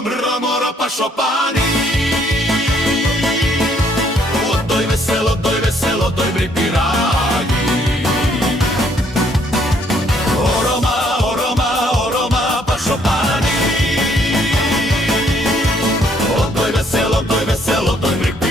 mramora, pa šopani. Odoj veselo, doj mi piragi. Oroma, pa šopani. Odoj veselo, doj mi piragi.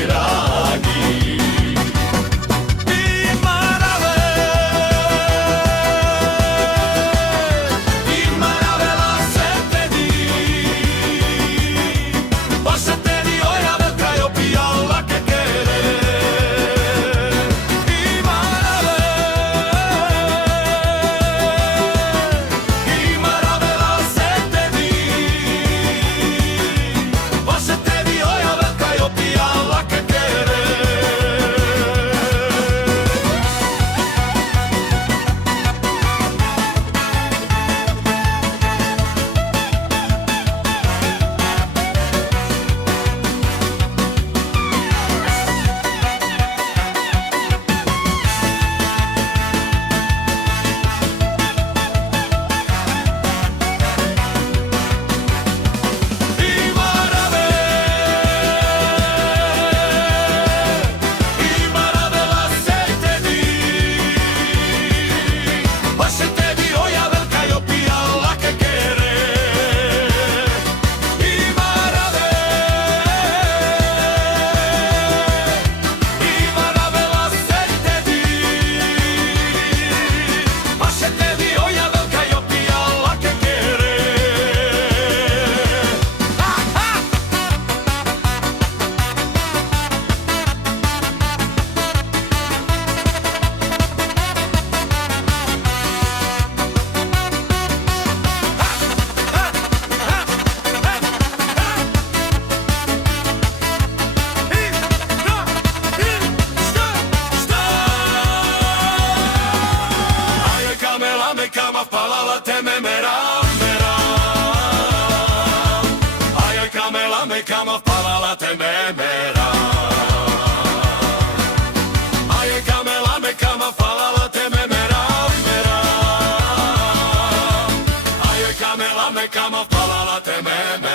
Kama falala te me meram. Ajoj kama falala te me meram. Ajoj kama falala te me meram. Ajoj kama falala te me meram.